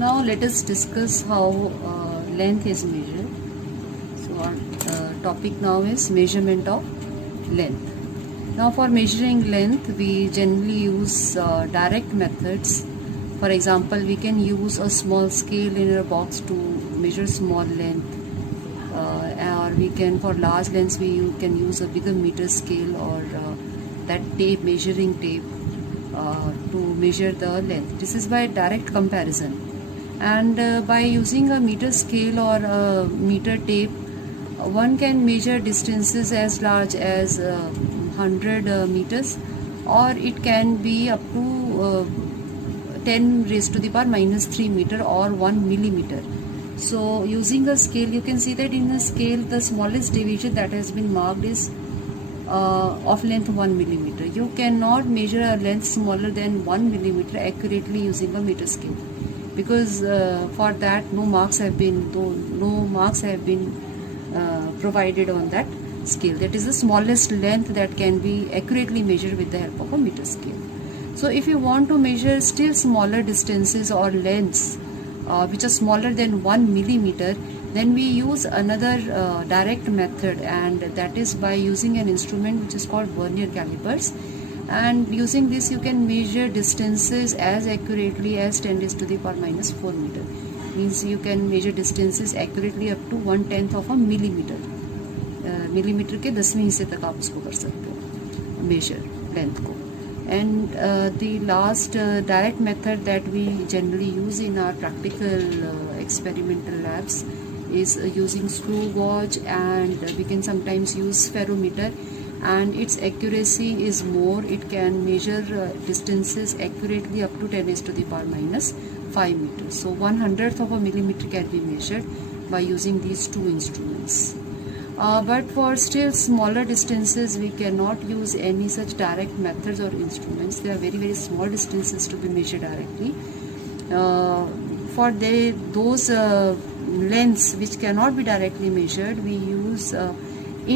Now let us discuss how length is measured. So our topic now is measurement of length. Now for measuring length we generally use direct methods. For example, we can use a small scale in a box to measure small length, or we can, for large lengths, we can use a bigger meter scale or that tape, measuring tape, to measure the length. This is by direct comparison, and by using a meter scale or a meter tape, one can measure distances as large as 100 meters, or it can be up to 10 raised to the power minus 3 meter or 1 millimeter. So using a scale, you can see that in a scale the smallest division that has been marked is of length 1 millimeter. You cannot measure a length smaller than 1 millimeter accurately using a meter scale, because for that no marks have been provided on that scale. That is the smallest length that can be accurately measured with the help of a meter scale. So if you want to measure still smaller distances or lengths which are smaller than 1 millimeter, then we use another direct method, and that is by using an instrument which is called vernier calipers. And using this you can measure distances as accurately as 10 raised to the power minus 4 meter. Means you can measure distances accurately up to 1/10 of a millimeter. Millimetre के 10वें हिस्से तक आप उसको कर सकते हो major length को. And the last direct method that we generally use in our practical experimental labs is using screw gauge, and we can sometimes use spherometer, and its accuracy is more. It can measure distances accurately up to 10 raised to the power minus 5 meters. So 1/100th of a millimeter can be measured by using these two instruments. But for still smaller distances we cannot use any such direct methods or instruments. They are very, very small distances to be measured directly. For those lengths which cannot be directly measured, we use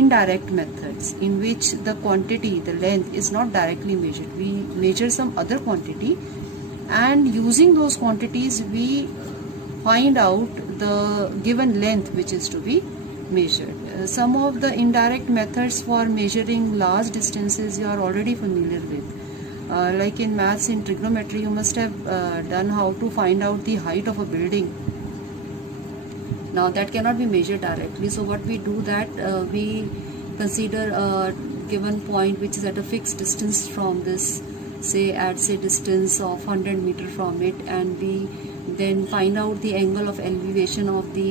indirect methods in which the quantity, the length, is not directly measured. We measure some other quantity, and using those quantities we find out the given length which is to be measured. Some of the indirect methods for measuring large distances you are already familiar with. Like in maths, in trigonometry, you must have done how to find out the height of a building. Now that cannot be measured directly, so what we do that we consider a given point which is at a fixed distance from this, say distance of 100 meter from it, and we then find out the angle of elevation of the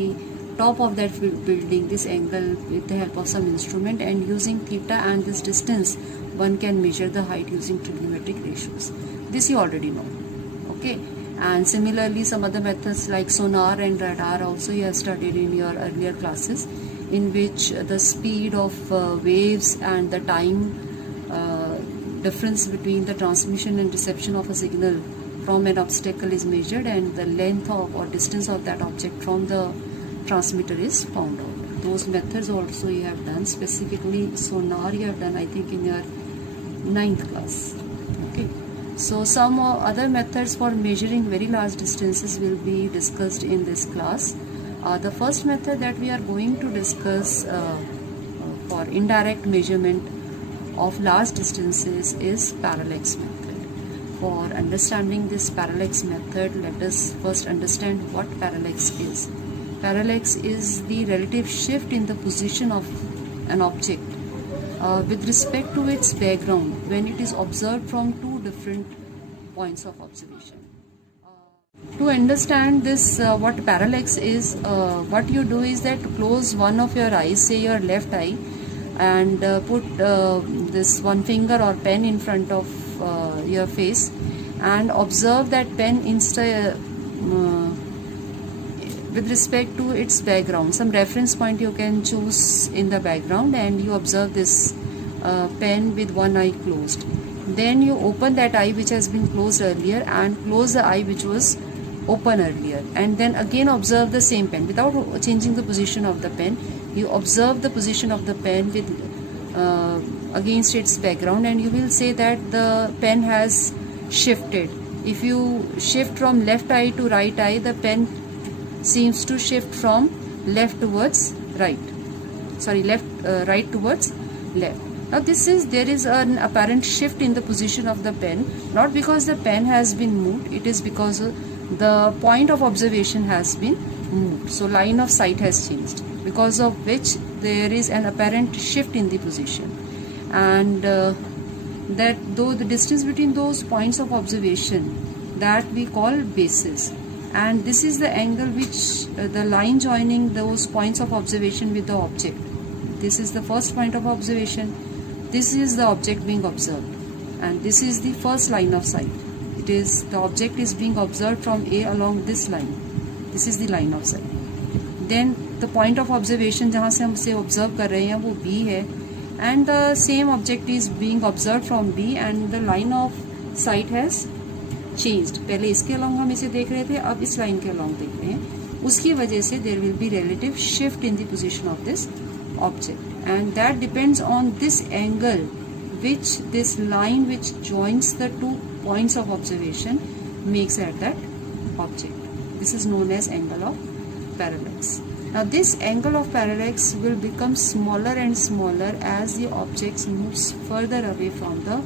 top of that building, this angle, with the help of some instrument, and using theta and this distance one can measure the height using trigonometric ratios. This you already know, okay? And similarly some other methods like sonar and radar also you have studied in your earlier classes, in which the speed of waves and the time difference between the transmission and reception of a signal from an obstacle is measured, and the length of or distance of that object from the transmitter is found out. Those methods also you have done. Specifically sonar you have done, I think, in your 9th class. Okay, so some other methods for measuring very large distances will be discussed in this class. The first method that we are going to discuss for indirect measurement of large distances is parallax method. For understanding this parallax method, let us first understand what parallax is. Parallax is the relative shift in the position of an object with respect to its background when it is observed from two different points of observation. To understand this, what parallax is, what you do is that close one of your eyes, say your left eye, and put this one finger or pen in front of your face, and observe that pen with respect to its background. Some reference point you can choose in the background, and you observe this pen with one eye closed. Then you open that eye which has been closed earlier and close the eye which was open earlier, and then again observe the same pen without changing the position of the pen. You observe the position of the pen with against its background, and you will say that the pen has shifted If you shift from left eye to right eye, the pen seems to shift from left towards right. Sorry, right towards left. Now there is an apparent shift in the position of the pen, not because the pen has been moved, it is because the point of observation has been moved. So line of sight has changed, because of which there is an apparent shift in the position. And that though the distance between those points of observation, that we call bases. And this is the angle which the line joining those points of observation with the object. This is the first point of observation. This is the object being observed, and this is the first line of sight. It is the object is being observed from A along this line. This is the line of sight. Then the point of observation जहाँ से हम इसे observe कर रहे हैं वो B है, and the same object is being observed from B, and the line of sight has changed. पहले इसके along हम इसे देख रहे थे, अब इस line के along देख रहे हैं. उसकी वजह से there will be relative shift in the position of this object, and that depends on this angle which this line which joins the two points of observation makes at that object. This is known as angle of parallax. Now this angle of parallax will become smaller and smaller as the object moves further away from the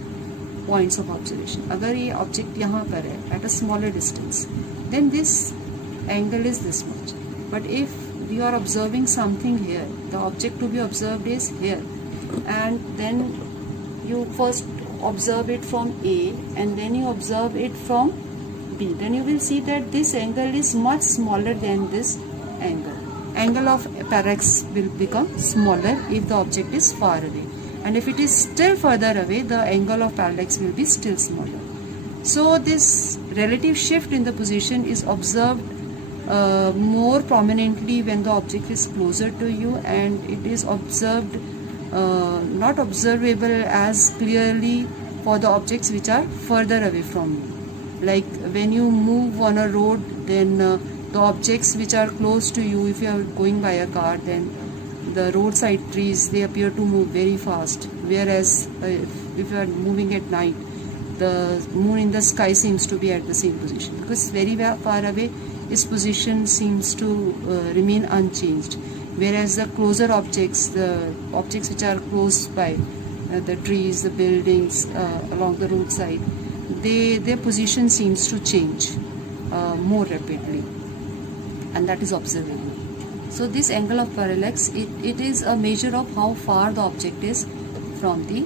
points of observation. अगर ये object यहाँ पर है at a smaller distance, then this angle is this much. But if you are observing something here, the object to be observed is here, and then you first observe it from A and then you observe it from B, then you will see that this angle is much smaller than this angle. Angle of parallax will become smaller if the object is far away, and if it is still further away, the angle of parallax will be still smaller. So this relative shift in the position is observed more prominently when the object is closer to you, and it is observed not observable as clearly for the objects which are further away from you. Like when you move on a road, then the objects which are close to you, if you are going by a car, then the roadside trees, they appear to move very fast, whereas if you are moving at night, the moon in the sky seems to be at the same position, because very far away its position seems to remain unchanged, whereas the closer objects, the objects which are close by, the trees, the buildings along the roadside, their position seems to change more rapidly, and that is observable. So this angle of parallax, it is a measure of how far the object is from the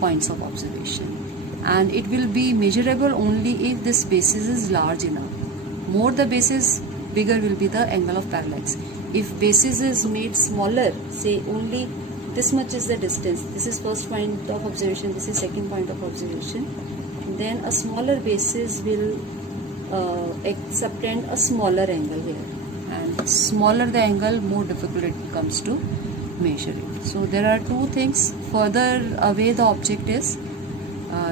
points of observation, and it will be measurable only if this basis is large enough. More the basis, bigger will be the angle of parallax. If basis is made smaller, say only this much is the distance, this is first point of observation, this is second point of observation, then a smaller basis will subtend a smaller angle here, and smaller the angle, more difficult it becomes to measure it. So there are two things: further away the object is,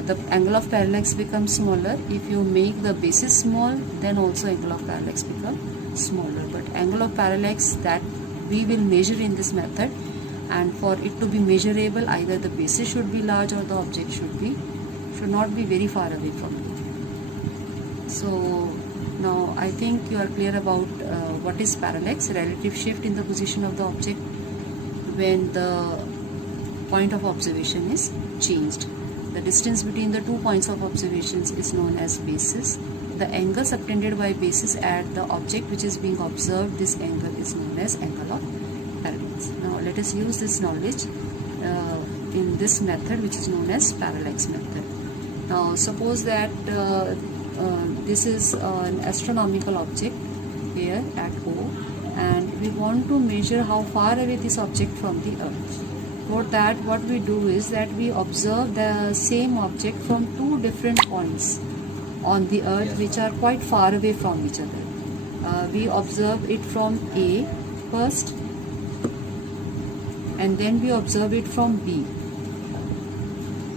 the angle of parallax becomes smaller. If you make the basis small, then also angle of parallax becomes smaller. But angle of parallax that we will measure in this method, and for it to be measurable, either the basis should be large or the object should not be very far away from you. So now I think you are clear about what is parallax, relative shift in the position of the object when the point of observation is changed. The distance between the two points of observations is known as basis. The angle subtended by basis at the object which is being observed, this angle is known as angle of parallax. Now let us use this knowledge in this method which is known as parallax method. Now suppose that this is an astronomical object here at O, and we want to measure how far away this object from the earth. For that, what we do is that we observe the same object from two different points on the earth which are quite far away from each other. We observe it from A first, and then we observe it from B,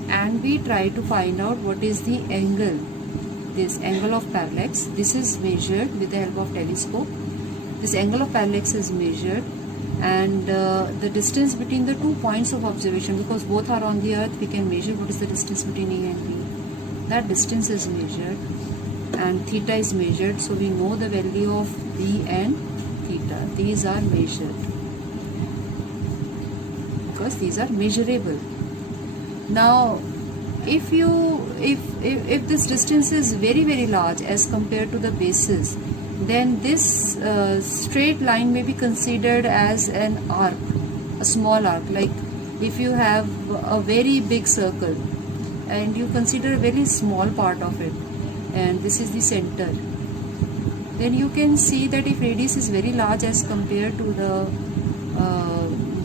and we try to find out what is the angle, this angle of parallax. This is measured with the help of telescope. This angle of parallax is measured, and the distance between the 2 points of observation, because both are on the earth, we can measure what is the distance between A and B. That distance is measured, and theta is measured, so we know the value of b and theta. These are measured because these are measurable. Now if this distance is very large as compared to the bases, then this straight line may be considered as an arc, a small arc. Like if you have a very big circle and you consider a very small part of it, and this is the center, then you can see that if radius is very large as compared to the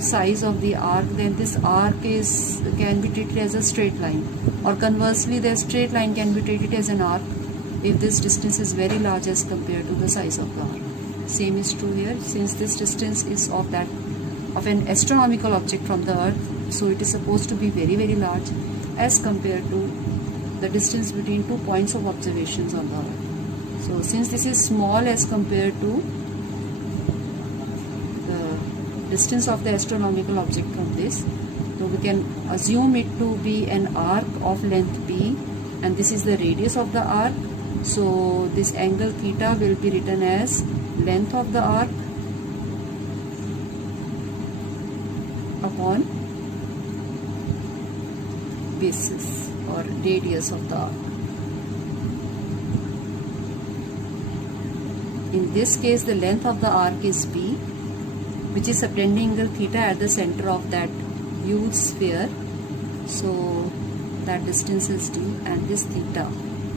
size of the arc, then this arc can be treated as a straight line, or conversely the straight line can be treated as an arc if this distance is very large as compared to the size of the arc. Same is true here, since this distance is of an astronomical object from the earth, so it is supposed to be very large as compared to the distance between 2 points of observations on the earth. So since this is small as compared to the distance of the astronomical object from this, so we can assume it to be an arc of length b, and this is the radius of the arc. So this angle theta will be written as length of the arc upon basis or radius of the arc. In this case, the length of the arc is b, which is subtending angle theta at the center of that huge sphere. So that distance is d, and this theta,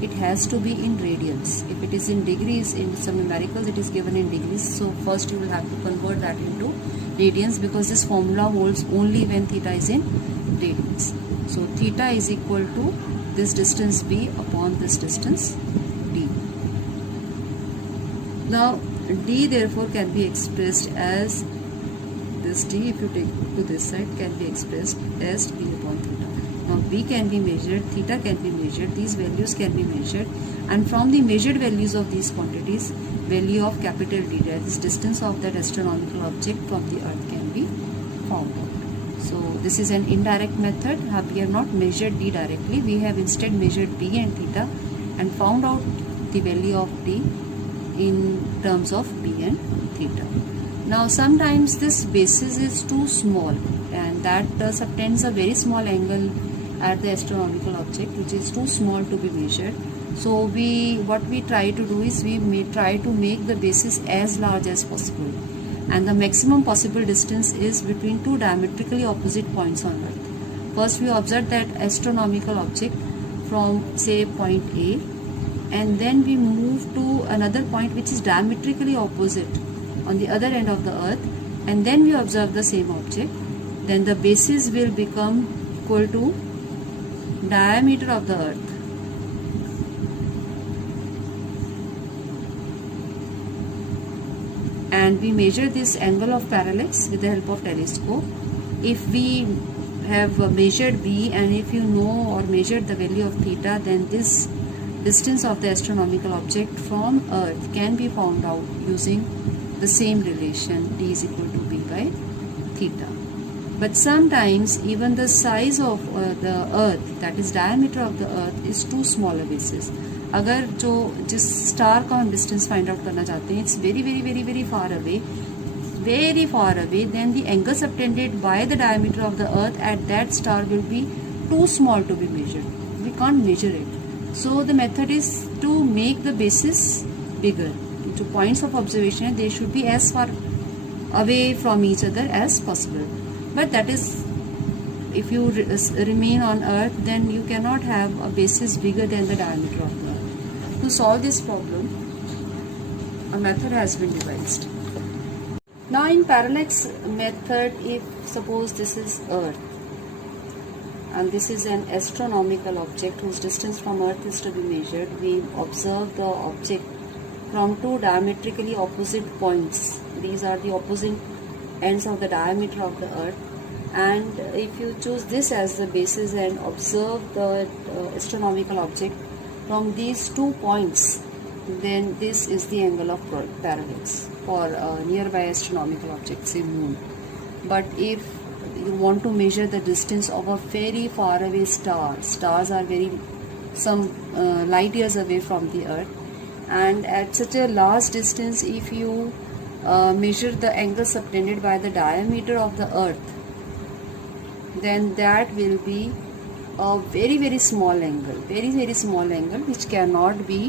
it has to be in radians. If it is in degrees, in some numericals it is given in degrees, so first you will have to convert that into radians, because this formula holds only when theta is in radians. So theta is equal to this distance b upon this distance d. Now d therefore can be expressed as this d, if you take to this side, can be expressed as b upon theta. Now b can be measured, theta can be measured, these values can be measured, and from the measured values of these quantities, value of capital D, that is distance of that astronomical object from the earth, can be found out. So this is an indirect method. We have not measured d directly, we have instead measured b and theta and found out the value of d in terms of b and theta. Now sometimes this basis is too small, and that subtends a very small angle at the astronomical object, which is too small to be measured. So what we try to do is we may try to make the basis as large as possible, and the maximum possible distance is between two diametrically opposite points on earth. First we observe that astronomical object from say point A, and then we move to another point which is diametrically opposite on the other end of the earth, and then we observe the same object. Then the basis will become equal to diameter of the earth. And we measure this angle of parallax with the help of telescope. If we have measured b, and if you know or measured the value of theta, then this distance of the astronomical object from earth can be found out using the same relation, d is equal to b by theta. But sometimes even the size of the earth, that is diameter of the earth, is too small a basis. अगर जिस star का हम distance find out करना चाहते हैं, it's very far away, then the angle subtended by the diameter of the earth at that star will be too small to be measured. We can't measure it. So the method is to make the basis bigger. To points of observation, they should be as far away from each other as possible. But that is, if you remain on earth, then you cannot have a basis bigger than the diameter of the earth. To solve this problem, a method has been devised. Now in parallax method, if suppose this is earth and this is an astronomical object whose distance from earth is to be measured, we observe the object from two diametrically opposite points. These are the opposite ends of the diameter of the earth, and if you choose this as the basis and observe the astronomical object from these 2 points, then this is the angle of parallax for nearby astronomical object, say moon. But if you want to measure the distance of a very far away star, stars are some light years away from the earth, and at such a large distance, if you measure the angle subtended by the diameter of the earth, then that will be a very very small angle, very small angle, which cannot be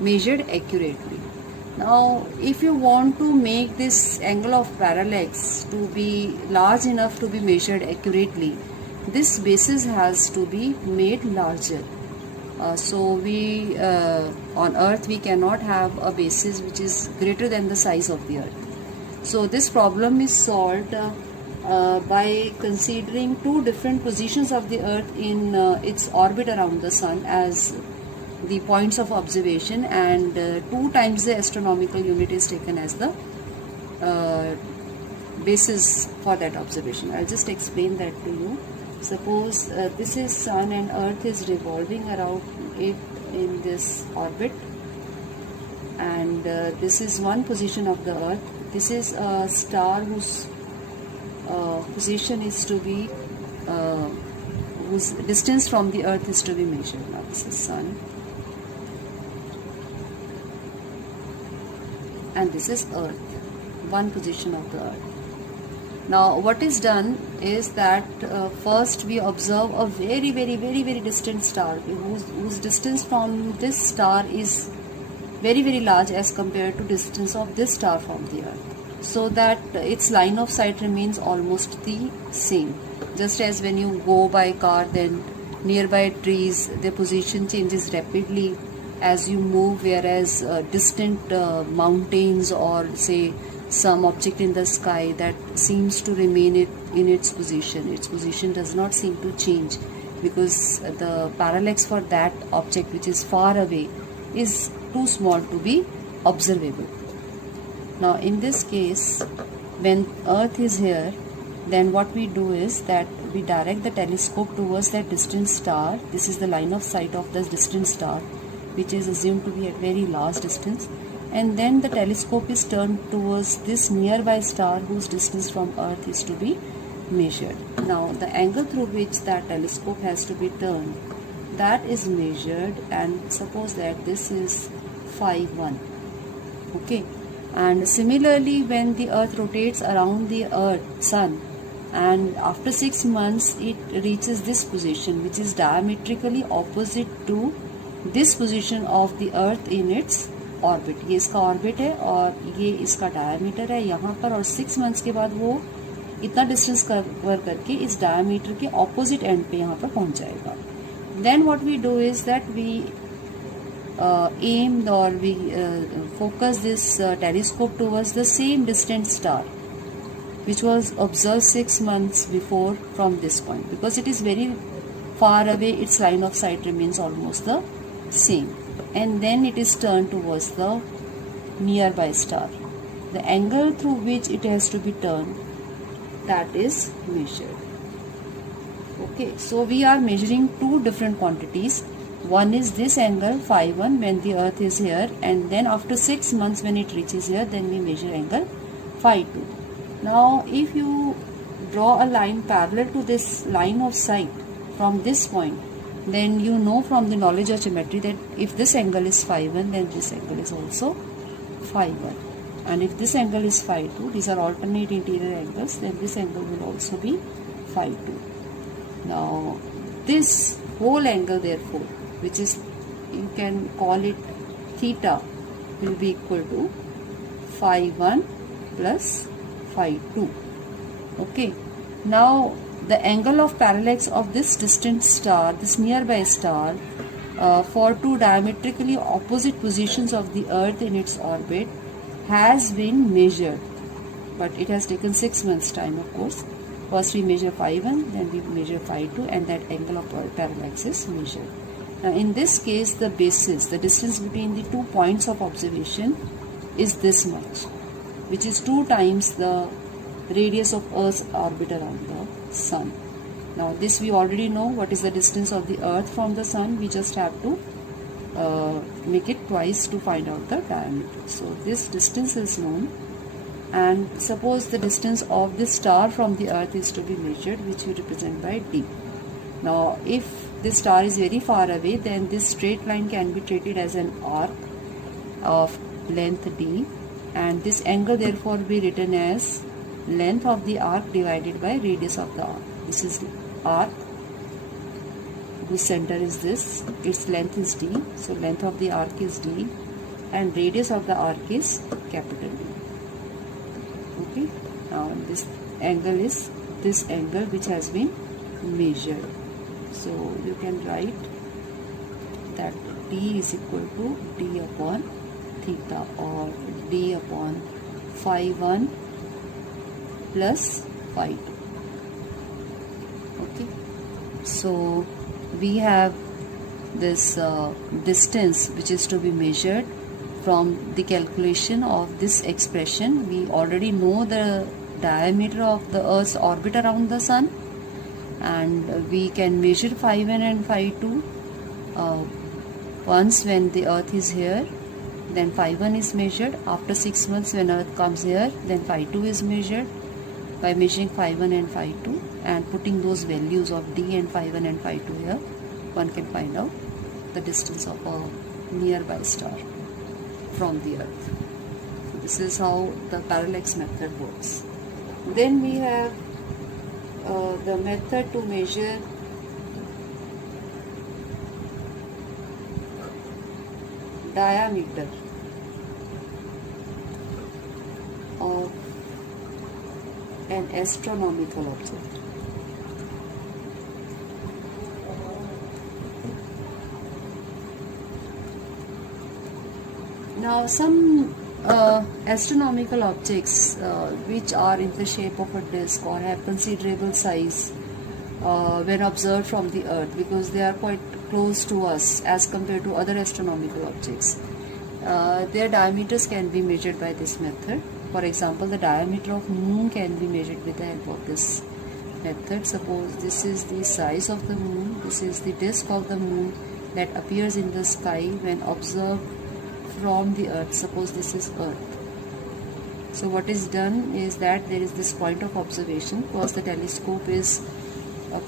measured accurately. Now if you want to make this angle of parallax to be large enough to be measured accurately, this basis has to be made larger. So we on earth we cannot have a basis which is greater than the size of the earth. So this problem is solved by considering two different positions of the earth in its orbit around the sun as the points of observation, and 2 times the astronomical unit is taken as the basis for that observation. I'll just explain that to you. Suppose this is sun and earth is revolving around it in this orbit, and this is one position of the earth. This is a star whose position is to be whose distance from the earth is to be measured. Now this is sun and this is earth, one position of the earth. Now what is done is that first we observe a very distant star whose distance from this star is very large as compared to distance of this star from the earth, so that its line of sight remains almost the same. Just as when you go by car, then nearby trees, their position changes rapidly as you move, whereas distant mountains or say some object in the sky, that seems to remain in its position does not seem to change, because the parallax for that object which is far away is too small to be observable. Now in this case, when earth is here, then what we do is that we direct the telescope towards that distant star. This is the line of sight of this distant star, which is assumed to be at very large distance, and then the telescope is turned towards this nearby star whose distance from earth is to be measured. Now the angle through which that telescope has to be turned, that is measured, and suppose that this is phi 1. Okay, and similarly when the earth rotates around the sun, and after 6 months it reaches this position which is diametrically opposite to this position of the earth in its orbit. ये इसका orbit है और ये इसका diameter है यहाँ पर, और 6 मंथ्स के बाद वो इतना डिस्टेंस कवर करके इस डायमीटर के ऑपोजिट एंड पे यहाँ पर पहुँच जाएगा. Then what we do is that we aim और we focus this telescope towards the same distant star which was observed 6 months before from this point. Because it is very far away, its line of sight remains almost the same, and then it is turned towards the nearby star. The angle through which it has to be turned, that is measured. Okay, so we are measuring two different quantities. One is this angle phi 1 when the earth is here, and then after 6 months when it reaches here, then we measure angle phi 2. Now if you draw a line parallel to this line of sight from this point, then you know from the knowledge of geometry that if this angle is phi 1, then this angle is also phi 1, and if this angle is phi 2, these are alternate interior angles, then this angle will also be phi 2. Now this whole angle therefore, which is, you can call it theta, will be equal to phi 1 plus phi 2. Okay, now the angle of parallax of this distant star, this nearby star, for two diametrically opposite positions of the earth in its orbit has been measured, but it has taken 6 months time, of course. First we measure phi 1, then we measure phi 2, and that angle of parallax is measured. Now in this case, the basis, the distance between the 2 points of observation is this much, which is 2 times the radius of Earth's orbit around the sun. Now this we already know what is the distance of the earth from the sun. We just have to make it twice to find out the diameter. So this distance is known, and suppose the distance of this star from the earth is to be measured, which we represent by d. Now if this star is very far away, then this straight line can be treated as an arc of length d, and this angle therefore be written as length of the arc divided by radius of the arc. This is arc whose center is this, its length is d, so length of the arc is d and radius of the arc is capital D. Okay, now this angle is this angle which has been measured. So you can write that d is equal to d upon theta, or d upon phi 1 plus phi 2. Okay, so we have this distance which is to be measured from the calculation of this expression. We already know the diameter of the Earth's orbit around the Sun, and we can measure phi 1 and phi 2 once when the Earth is here. Then phi 1 is measured after 6 months when Earth comes here. Then phi 2 is measured by measuring phi 1 and phi 2 and putting those values of d and phi 1 and phi 2 here. One can find out the distance of a nearby star from the Earth. So this is how the parallax method works. Then we have the method to measure diameter of an astronomical object. Now some astronomical objects which are in the shape of a disk or have considerable size when observed from the Earth, because they are quite close to us as compared to other astronomical objects, their diameters can be measured by this method. For example, the diameter of moon can be measured with the help of this method. Suppose this is the size of the moon, this is the disk of the moon that appears in the sky when observed from the Earth. Suppose this is Earth. So what is done is that there is this point of observation. First the telescope is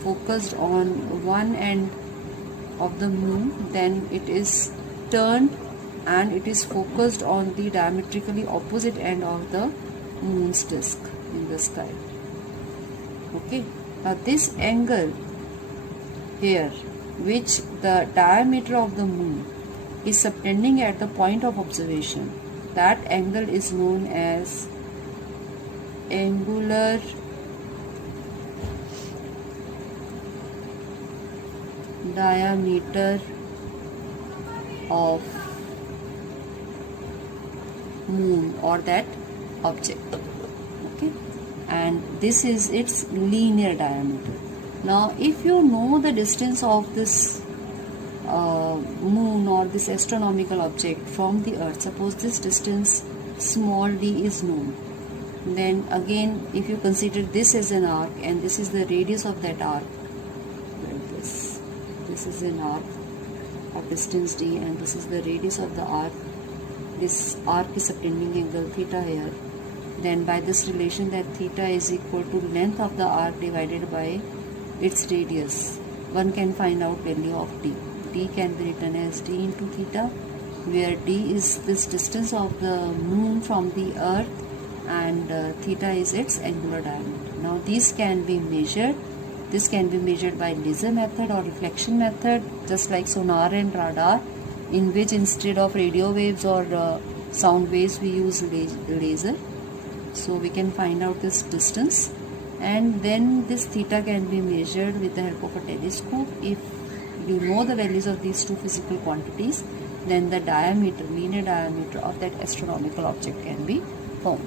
focused on one end of the moon, then it is turned and it is focused on the diametrically opposite end of the moon's disk in the sky. Okay, now this angle here, which the diameter of the moon is subtending at the point of observation, that angle is known as angular diameter of moon or that object. Okay, and this is its linear diameter. Now if you know the distance of this moon or this astronomical object from the Earth, suppose this distance small d is known, then again if you consider this as an arc and this is the radius of that arc, like this is an arc of distance d and this is the radius of the arc, this arc is subtending angle theta here, then by this relation that theta is equal to length of the arc divided by its radius, one can find out value of d. D can be written as d into theta, where d is this distance of the moon from the Earth and theta is its angular diameter. Now these can be measured. This can be measured by laser method or reflection method, just like sonar and radar, in which instead of radio waves or sound waves we use laser. So we can find out this distance, and then this theta can be measured with the help of a telescope. If you know the values of these two physical quantities, then the diameter, linear diameter of that astronomical object can be found.